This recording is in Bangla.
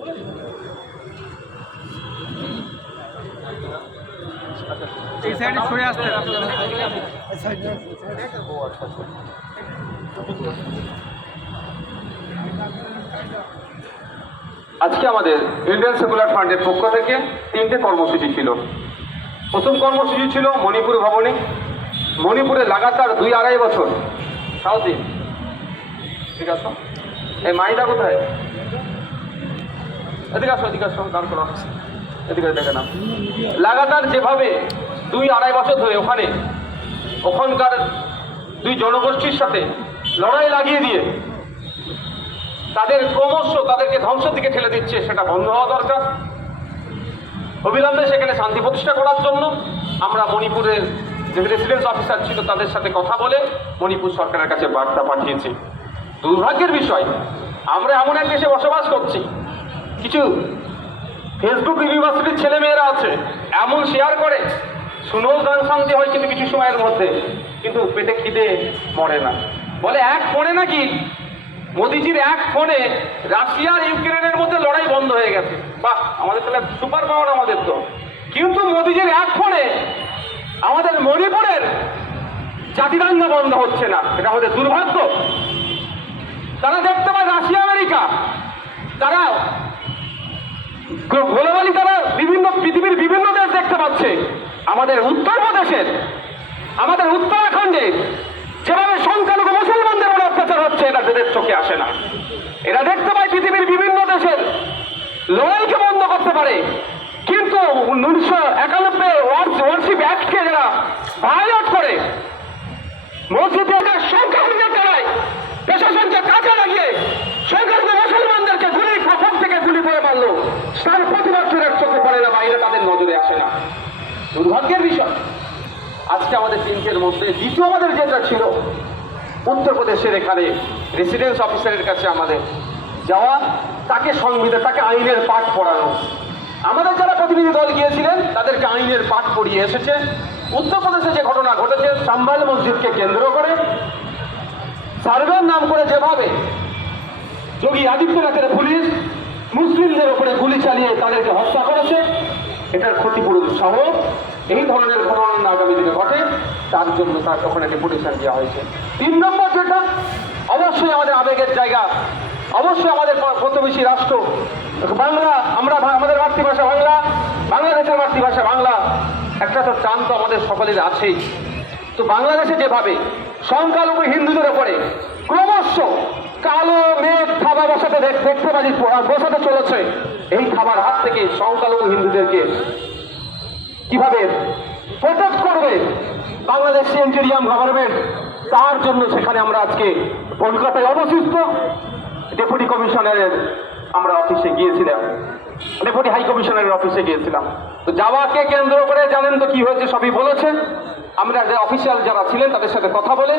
এই সাইডে সরে আসতে আজকে আমাদের ইন্ডিয়ান সেকুলার ফান্ডের পক্ষ থেকে 3টে কর্মসূচি ছিল। প্রথম কর্মসূচি ছিল মণিপুর ভবনে। মণিপুরে লাগাতার 2-2.5 বছর সাউথি ঠিক আছে। এই মাইদা কোথায়? এদিকে আসো গান করো, এদিকে দেখে না। লাগাতার যেভাবে 2-2.5 বছর ধরে ওখানকার দুই জনগোষ্ঠীর সাথে লড়াই লাগিয়ে দিয়ে তাদেরকে ধ্বংসের দিকে ঠেলে দিচ্ছে, সেটা বন্ধ হওয়া দরকার। অবিলম্বে সেখানে শান্তি প্রতিষ্ঠা করার জন্য আমরা মণিপুরের যে রেসিডেন্স অফিসার ছিল তাদের সাথে কথা বলে মণিপুর সরকারের কাছে বার্তা পাঠিয়েছি। দুর্ভাগ্যের বিষয়, আমরা এমন এক দেশে বসবাস করছি, কিছু ফেসবুক ইউনিভার্সিটির ছেলেমেয়েরা আছে এমন শেয়ার করে, শুনেও গান শান্তি হয় কিন্তু কিছু সময়ের মধ্যে, কিন্তু পেটে খিদে মরে না। বলে এক ফোনে নাকি মোদিজির এক ফোনে রাশিয়া আর ইউক্রেনের মধ্যে লড়াই বন্ধ হয়ে গেছে। বাহ, আমাদের তাহলে সুপার পাওয়ার আমাদের তো। কিন্তু মোদিজির এক ফোনে আমাদের মণিপুরের জাতিদাঙ্গা বন্ধ হচ্ছে না, এটা আমাদের দুর্ভাগ্য। তারা দেখতে পায় রাশিয়া আমেরিকা, তারা গ্লোবালি তারা পৃথিবীর বিভিন্ন দেশ দেখতে পাচ্ছে। আমাদের উত্তরপ্রদেশের, আমাদের উত্তরাখণ্ডে যেভাবে সংখ্যালঘু মুসলমানদের উপর অত্যাচার হচ্ছে, এটা তাদের চোখে আসে না। এরা দেখতে পায় পৃথিবীর বিভিন্ন দেশের লড়াইকে বন্ধ করতে পারে, কিন্তু 1991 ওয়ারশিপ অ্যাক্টকে যারা ভায়োলেট করে মসজিদে সংখ্যালঘুদের দ্বারাই প্রশাসনকে কাজে লাগিয়ে সংখ্যালঘু মুসলমানদেরকে গুলি করে মারলো, তার প্রতিবাদ চোখে পড়ে না, বাইরে তাদের নজরে আসে না। দুর্ভাগ্যের বিষয়, আজকে আমাদের 3টের মধ্যে দ্বিতীয় আমাদের যেটা ছিল উত্তরপ্রদেশের এখানে রেসিডেন্স অফিসারের কাছে আমাদের যাওয়া, তাকে তাকে আইনের পাঠ পড়ানো। আমাদের যারা প্রতিনিধি দল গিয়েছিলেন তাদেরকে আইনের পাঠ পড়িয়ে এসেছে। উত্তরপ্রদেশে যে ঘটনা ঘটেছে সাম্বাল মসজিদকে কেন্দ্র করে সার্ভের নাম করে যেভাবে যোগী আদিত্যনাথের পুলিশ মুসলিমদের উপরে গুলি চালিয়ে তাদেরকে হত্যা করেছে, এটার ক্ষতিপূরণ সহ এই ধরনের ঘটনা আগামী দিনে ঘটে, তার জন্য তার ওখানে ডেপুটেশন দেওয়া হয়েছে। 3 নম্বর যেটা, অবশ্যই আমাদের আবেগের জায়গা, অবশ্যই আমাদের প্রতিবেশী রাষ্ট্র বাংলা, আমাদের মাতৃভাষা বাংলা, বাংলাদেশের মাতৃভাষা বাংলা, একটা তো টান তো আমাদের সকলের আছেই। তো বাংলাদেশে যেভাবে সংখ্যালঘু হিন্দুদের উপরে ক্রমশ কালো মেঘ থাবা বসাতে চলেছে, এই থাবার হাত থেকে সংখ্যালঘু হিন্দুদেরকে কিভাবে প্রোটেক্ট করবে বাংলাদেশ ইন্টেরিয়াম গভর্নমেন্ট, তার জন্য সেখানে আমরা আজকে কলকাতায় অবস্থিত ডেপুটি কমিশনারের আমরা অফিসে গিয়েছিলাম, ডেপুটি হাই কমিশনারের অফিসে গিয়েছিলাম। তো যাওয়াকে কেন্দ্র করে জানেন তো কি হয়েছে, সবই বলেছেন। আমরা যে অফিসিয়াল যারা ছিলেন তাদের সাথে কথা বলে